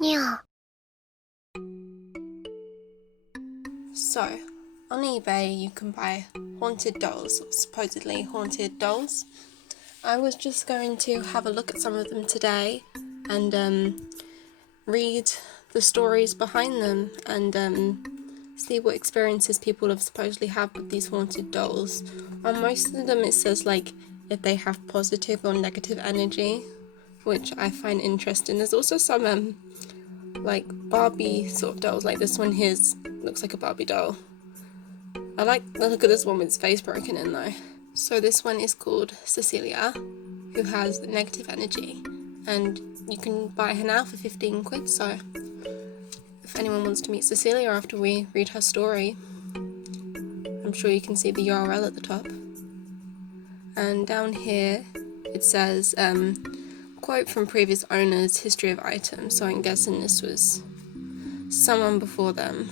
Yeah. So, on eBay you can buy haunted dolls, or supposedly haunted dolls. I was just going to have a look at some of them today and read the stories behind them and see what experiences people have supposedly had with these haunted dolls. On most of them it says like if they have positive or negative energy, which I find interesting. There's also some like Barbie sort of dolls, like this one here looks like a Barbie doll. I like the look of this one with its face broken in though. So this one is called Cecilia, who has negative energy, and you can buy her now for 15 quid, so if anyone wants to meet Cecilia after we read her story, I'm sure you can see the URL at the top. And down here it says, quote from previous owners, history of items, so I'm guessing this was someone before them.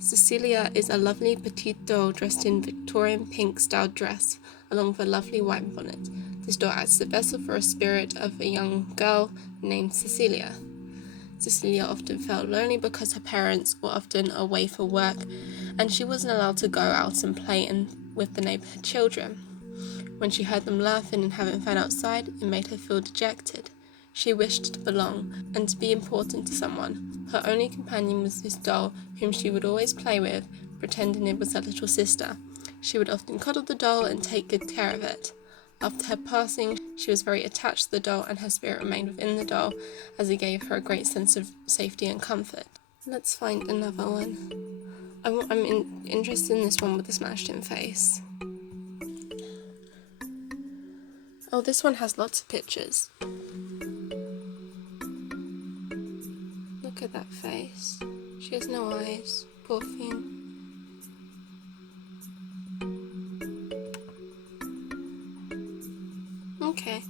Cecilia is a lovely petite doll dressed in Victorian pink styled dress, along with a lovely white bonnet. This doll acts as a vessel for a spirit of a young girl named Cecilia. Cecilia often felt lonely because her parents were often away for work, and she wasn't allowed to go out and play with the neighbourhood children. When she heard them laughing and having fun outside, it made her feel dejected. She wished to belong and to be important to someone. Her only companion was this doll, whom she would always play with, pretending it was her little sister. She would often cuddle the doll and take good care of it. After her passing, she was very attached to the doll, and her spirit remained within the doll, as it gave her a great sense of safety and comfort. Let's find another one. I'm interested in this one with the smashed in face. Oh, this one has lots of pictures. Look at that face. She has no eyes. Poor thing. Okay,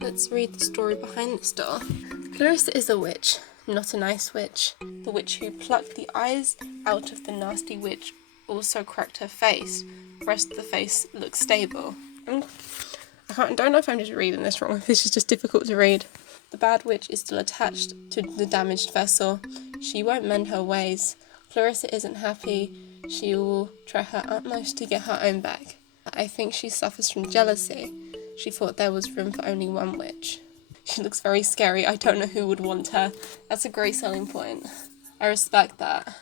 let's read the story behind this doll. Clarissa is a witch, not a nice witch. The witch who plucked the eyes out of the nasty witch also cracked her face. The rest of the face looks stable. I don't know if I'm just reading this wrong, if this is just difficult to read. The bad witch is still attached to the damaged vessel. She won't mend her ways. Clarissa isn't happy. She will try her utmost to get her own back. I think she suffers from jealousy. She thought there was room for only one witch. She looks very scary. I don't know who would want her. That's a great selling point. I respect that.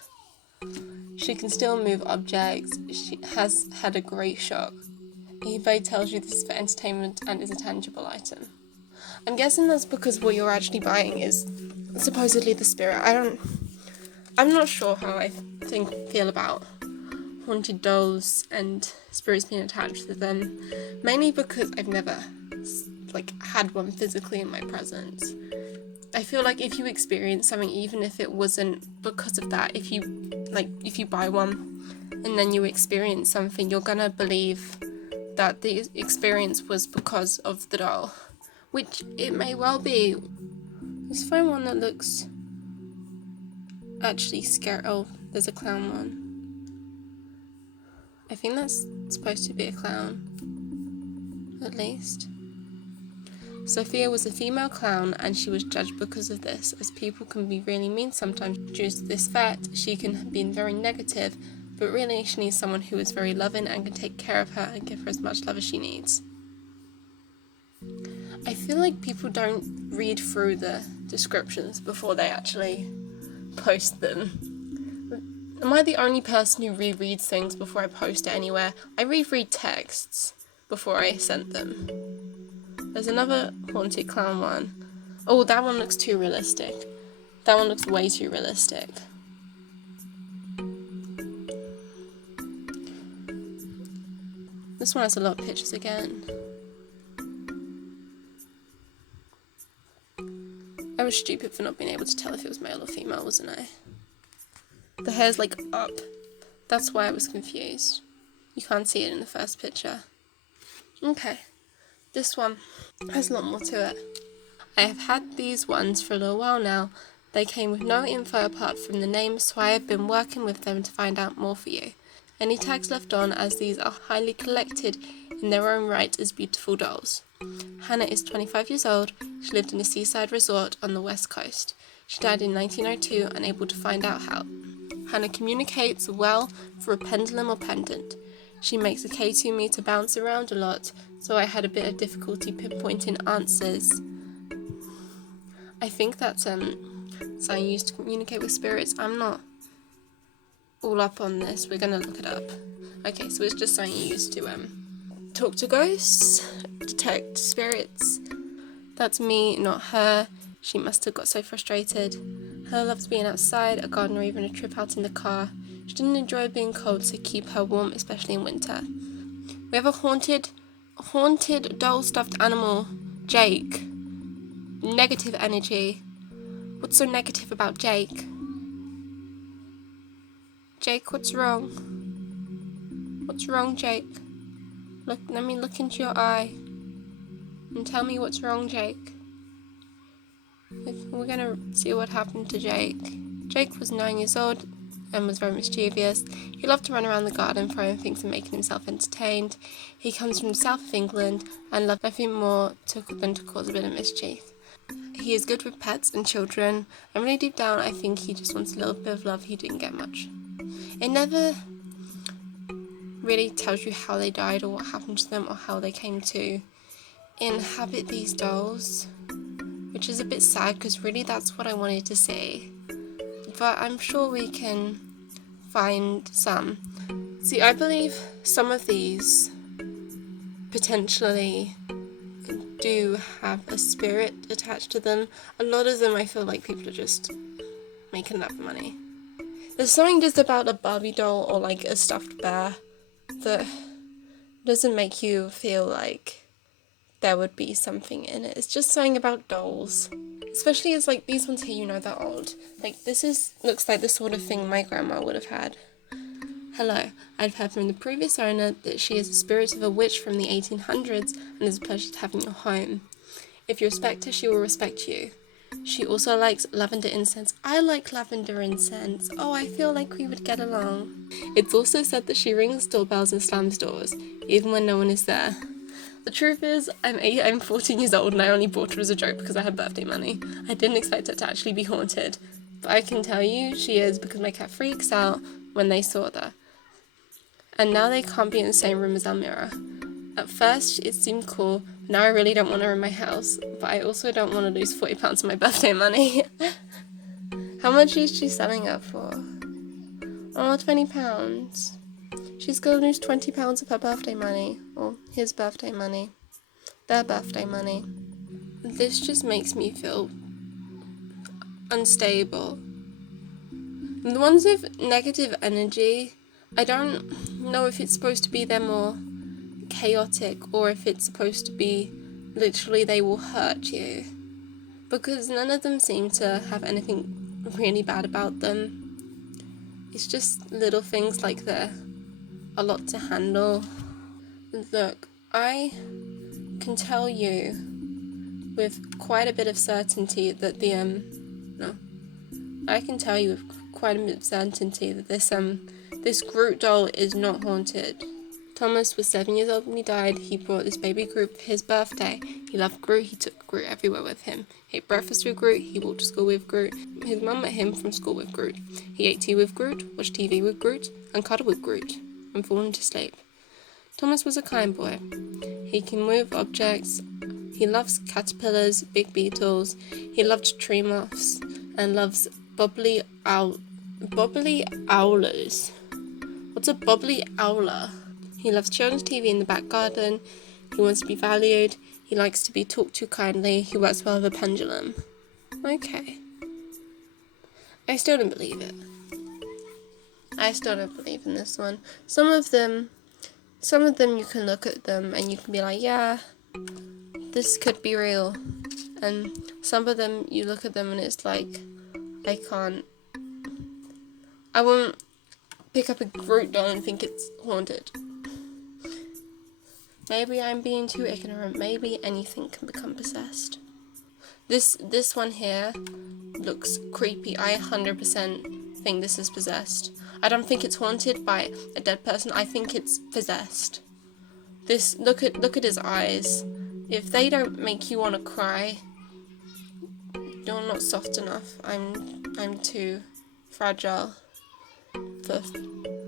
She can still move objects. She has had a great shock. eBay tells you this is for entertainment and is a tangible item. I'm guessing that's because what you're actually buying is supposedly the spirit. I'm not sure how I feel about haunted dolls and spirits being attached to them, mainly because I've never had one physically in my presence. I feel like if you experience something, even if it wasn't because of that, if you buy one and then you experience something, you're gonna believe that the experience was because of the doll, which it may well be. Let's find one that looks actually scary. Oh, there's a clown one. I think that's supposed to be a clown, at least. Sophia was a female clown, and she was judged because of this, as people can be really mean sometimes. Due to this fact, she can have been very negative, but really she needs someone who is very loving and can take care of her and give her as much love as she needs. I feel like people don't read through the descriptions before they actually post them. Am I the only person who rereads things before I post it anywhere? I reread texts before I send them. There's another haunted clown one. Oh, that one looks too realistic. That one looks way too realistic. This one has a lot of pictures again. I was stupid for not being able to tell if it was male or female, wasn't I? The hair's like up. That's why I was confused. You can't see it in the first picture. Okay, this one has a lot more to it. I have had these ones for a little while now. They came with no info apart from the name, so I have been working with them to find out more for you. Any tags left on, as these are highly collected in their own right as beautiful dolls. Hanna is 25 years old. She lived in a seaside resort on the west coast. She died in 1902, unable to find out how. Hanna communicates well through a pendulum or pendant. She makes a K2 meter bounce around a lot, so I had a bit of difficulty pinpointing answers. I think that's something used to communicate with spirits. I'm not all up on this. We're gonna look it up. Okay, so it's just something you used to talk to ghosts, detect spirits. That's me, not her. She must have got so frustrated. Her loves being outside, a garden, or even a trip out in the car. She didn't enjoy being cold, so keep her warm, especially in winter. We have a haunted doll stuffed animal, Jake. Negative energy. What's so negative about Jake? Jake, what's wrong? What's wrong, Jake? Let me look into your eye and tell me what's wrong, Jake. We're gonna see what happened to Jake. Jake was 9 years old and was very mischievous. He loved to run around the garden throwing things and making himself entertained. He comes from the south of England and loved nothing more than to cause a bit of mischief. He is good with pets and children, and really deep down I think he just wants a little bit of love he didn't get much. It never really tells you how they died or what happened to them or how they came to inhabit these dolls, which is a bit sad because really that's what I wanted to see. But I'm sure we can find some. See, I believe some of these potentially do have a spirit attached to them. A lot of them I feel like people are just making enough money. There's something just about a Barbie doll or like a stuffed bear that doesn't make you feel like there would be something in it. It's just something about dolls. Especially as like these ones here, you know, they're old. Like looks like the sort of thing my grandma would have had. Hello, I've heard from the previous owner that she is the spirit of a witch from the 1800s and is a pleasure to have in your home. If you respect her, she will respect you. She also likes lavender incense. I like lavender incense. Oh, I feel like we would get along. It's also said that she rings doorbells and slams doors, even when no one is there. The truth is, I'm 14 years old and I only bought her as a joke because I had birthday money. I didn't expect it to actually be haunted. But I can tell you she is because my cat freaks out when they saw her. And now they can't be in the same room as Elmira. At first, it seemed cool. Now I really don't want her in my house. But I also don't want to lose £40 of my birthday money. How much is she selling her for? Oh, £20. She's going to lose £20 of her birthday money. Or his birthday money. Their birthday money. This just makes me feel unstable. The ones with negative energy, I don't know if it's supposed to be them more chaotic or if it's supposed to be literally they will hurt you, because none of them seem to have anything really bad about them. It's just little things like they're a lot to handle. Look, I can tell you with quite a bit of certainty that this Groot doll is not haunted. Thomas was 7 years old when he died. He brought this baby Groot for his birthday. He loved Groot. He took Groot everywhere with him. He ate breakfast with Groot. He walked to school with Groot. His mum met him from school with Groot. He ate tea with Groot, watched TV with Groot, and cuddled with Groot, and fallen to sleep. Thomas was a kind boy. He can move objects. He loves caterpillars, big beetles. He loved tree moths and loves bubbly owlers. What's a bubbly owler? He loves children's TV in the back garden. He wants to be valued. He likes to be talked to kindly. He works well with a pendulum. Okay. I still don't believe it. I still don't believe in this one. Some of them you can look at them and you can be like, yeah, this could be real. And some of them you look at them and it's like, I won't pick up a Groot doll and think it's haunted. Maybe I'm being too ignorant. Maybe anything can become possessed. This one here looks creepy. I 100% think this is possessed. I don't think it's haunted by a dead person. I think it's possessed. Look at his eyes. If they don't make you want to cry, You're not soft enough. I'm too fragile for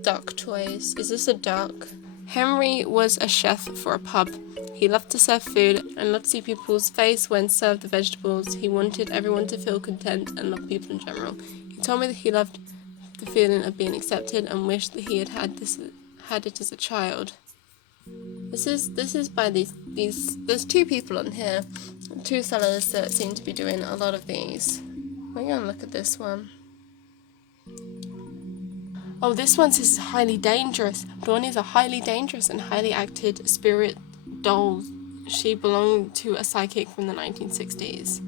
duck toys. Is this a duck? Henry was a chef for a pub. He loved to serve food and loved to see people's face when served the vegetables. He wanted everyone to feel content and love people in general. He told me that he loved the feeling of being accepted and wished that he had it as a child. This is by these there's two people on here, two sellers that seem to be doing a lot of these. We're gonna look at this one. Oh, this one says highly dangerous. Brony is a highly dangerous and highly acted spirit doll. She belonged to a psychic from the 1960s.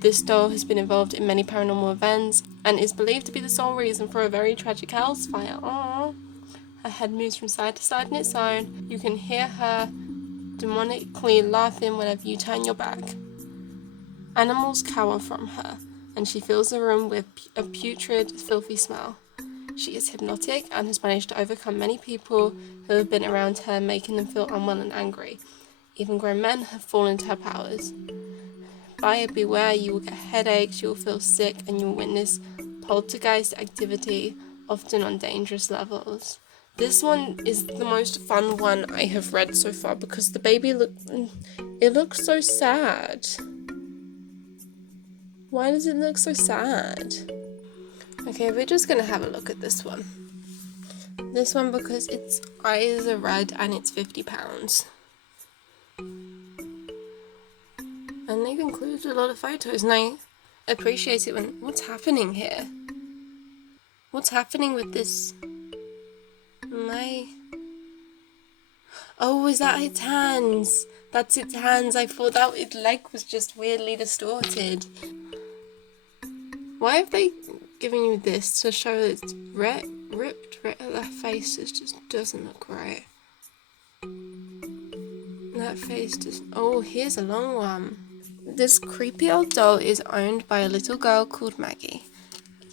This doll has been involved in many paranormal events and is believed to be the sole reason for a very tragic house fire. Aww. Her head moves from side to side in its own. You can hear her demonically laughing whenever you turn your back. Animals cower from her, and she fills the room with a putrid, filthy smell. She is hypnotic and has managed to overcome many people who have been around her, making them feel unwell and angry. Even grown men have fallen to her powers. Buyer beware, you will get headaches, you will feel sick, and you will witness poltergeist activity, often on dangerous levels. This one is the most fun one I have read so far because the baby looks so sad. Why does it look so sad? Okay, we're just gonna have a look at this one. This one because its eyes are red and it's £50. And they've included a lot of photos and I appreciate it when... What's happening here? What's happening with this? Oh, is that its hands? That's its hands. I thought that its leg was just weirdly distorted. Why have they given you this to show that it's ripped? That face just doesn't look right. That face just... Oh, here's a long one. This creepy old doll is owned by a little girl called Maggie,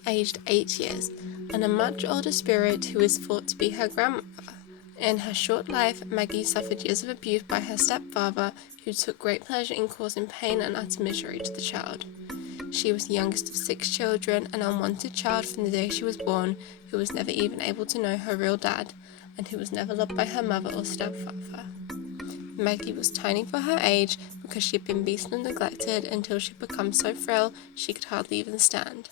aged 8 years, and a much older spirit who is thought to be her grandmother. In her short life, Maggie suffered years of abuse by her stepfather, who took great pleasure in causing pain and utter misery to the child. She was the youngest of 6 children, an unwanted child from the day she was born, who was never even able to know her real dad, and who was never loved by her mother or stepfather. Maggie was tiny for her age because she had been beaten and neglected until she had become so frail she could hardly even stand.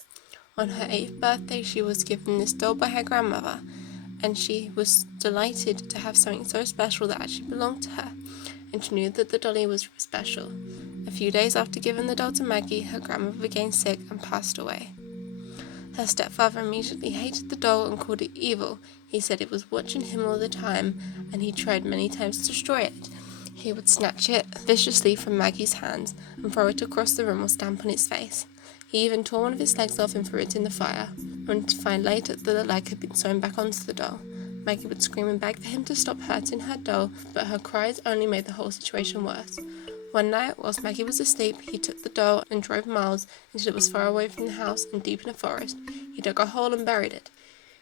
On her 8th birthday, she was given this doll by her grandmother, and she was delighted to have something so special that actually belonged to her, and she knew that the dolly was special. A few days after giving the doll to Maggie, her grandmother became sick and passed away. Her stepfather immediately hated the doll and called it evil. He said it was watching him all the time, and he tried many times to destroy it. He would snatch it viciously from Maggie's hands and throw it across the room or stamp on its face. He even tore one of its legs off and threw it in the fire, only to find later that the leg had been sewn back onto the doll. Maggie would scream and beg for him to stop hurting her doll, but her cries only made the whole situation worse. One night, whilst Maggie was asleep, he took the doll and drove miles until it was far away from the house and deep in a forest. He dug a hole and buried it.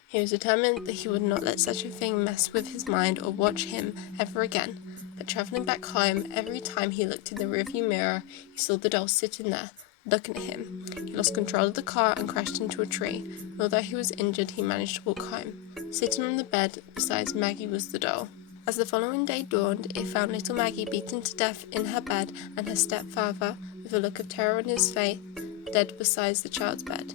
He was determined that he would not let such a thing mess with his mind or watch him ever again. But travelling back home, every time he looked in the rearview mirror, he saw the doll sitting there, looking at him. He lost control of the car and crashed into a tree. Although he was injured, he managed to walk home. Sitting on the bed beside Maggie was the doll. As the following day dawned, it found little Maggie beaten to death in her bed and her stepfather, with a look of terror on his face, dead beside the child's bed.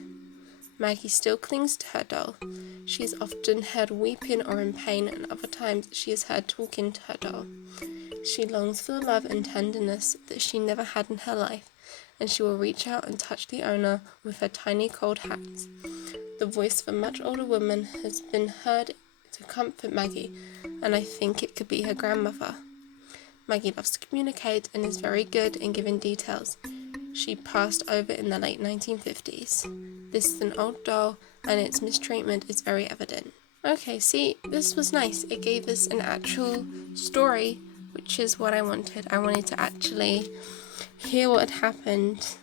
Maggie still clings to her doll. She is often heard weeping or in pain, and other times she is heard talking to her doll. She longs for the love and tenderness that she never had in her life, and she will reach out and touch the owner with her tiny cold hands. The voice of a much older woman has been heard to comfort Maggie, and I think it could be her grandmother. Maggie loves to communicate and is very good in giving details. She passed over in the late 1950s. This is an old doll, and its mistreatment is very evident. Okay, see, this was nice. It gave us an actual story, which is what I wanted. I wanted to actually hear what had happened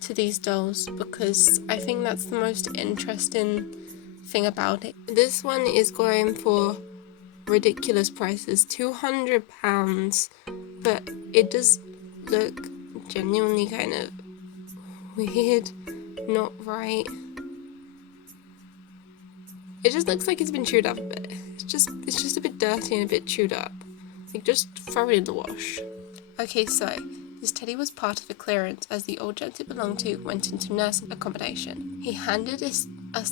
to these dolls, because I think that's the most interesting thing about it. This one is going for ridiculous prices, £200, but it does look genuinely kind of weird, not right. It just looks like it's been chewed up a bit. It's just a bit dirty and a bit chewed up. Like, just throw it in the wash. Okay, so this teddy was part of a clearance as the old gent it belonged to went into nurse accommodation. He handed us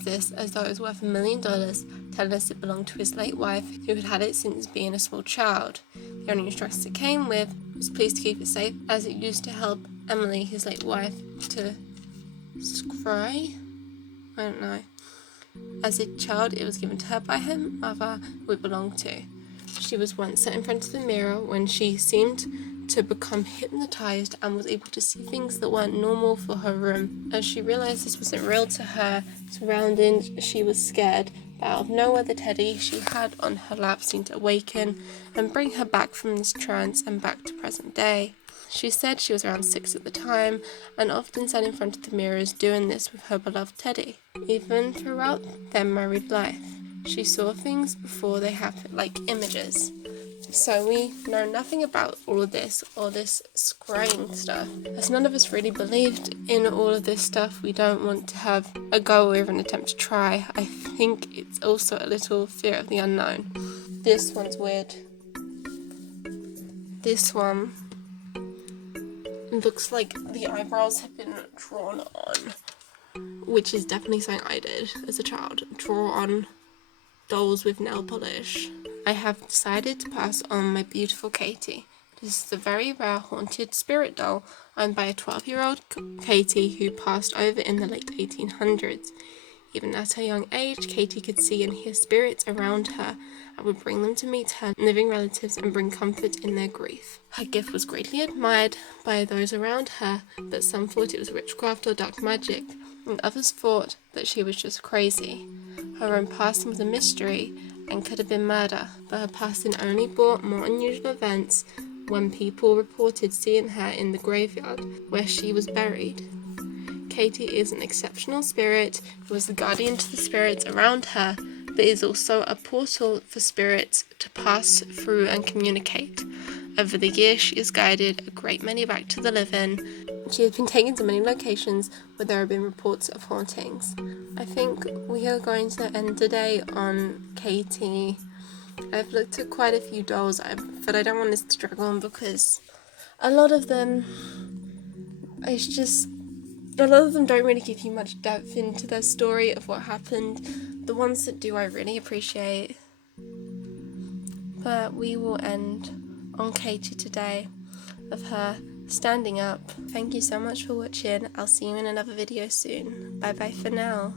this as though it was worth $1 million, telling us it belonged to his late wife, who had had it since being a small child. The only instructions it came with was please to keep it safe, as it used to help Emily, his late wife, to scry? I don't know. As a child, it was given to her by her mother, who it belonged to. She was once sat in front of the mirror when she seemed to become hypnotized and was able to see things that weren't normal for her room. As she realized this wasn't real to her surroundings, she was scared, but out of nowhere the teddy she had on her lap seemed to awaken and bring her back from this trance and back to present day. She said she was around 6 at the time and often sat in front of the mirrors doing this with her beloved teddy. Even throughout their married life, she saw things before they happened, like images. So we know nothing about all of this, or this scrying stuff. As none of us really believed in all of this stuff, we don't want to have a go or even attempt to try. I think it's also a little fear of the unknown. This one's weird. This one looks like the eyebrows have been drawn on, which is definitely something I did as a child. Draw on dolls with nail polish. I have decided to pass on my beautiful Katie. This is a very rare haunted spirit doll owned by a 12-year-old Katie who passed over in the late 1800s. Even at her young age, Katie could see and hear spirits around her and would bring them to meet her living relatives and bring comfort in their grief. Her gift was greatly admired by those around her, but some thought it was witchcraft or dark magic, and others thought that she was just crazy. Her own passing was a mystery and could have been murder, but her passing only brought more unusual events when people reported seeing her in the graveyard where she was buried. Katie is an exceptional spirit who is the guardian to the spirits around her, but is also a portal for spirits to pass through and communicate. Over the years, she has guided a great many back to the living. She has been taken to many locations where there have been reports of hauntings. I think we are going to end today on Katie. I've looked at quite a few dolls, but I don't want this to drag on because a lot of them don't really give you much depth into their story of what happened. The ones that do I really appreciate. But we will end on Katie today, of her standing up. Thank you so much for watching. I'll see you in another video soon. Bye bye for now.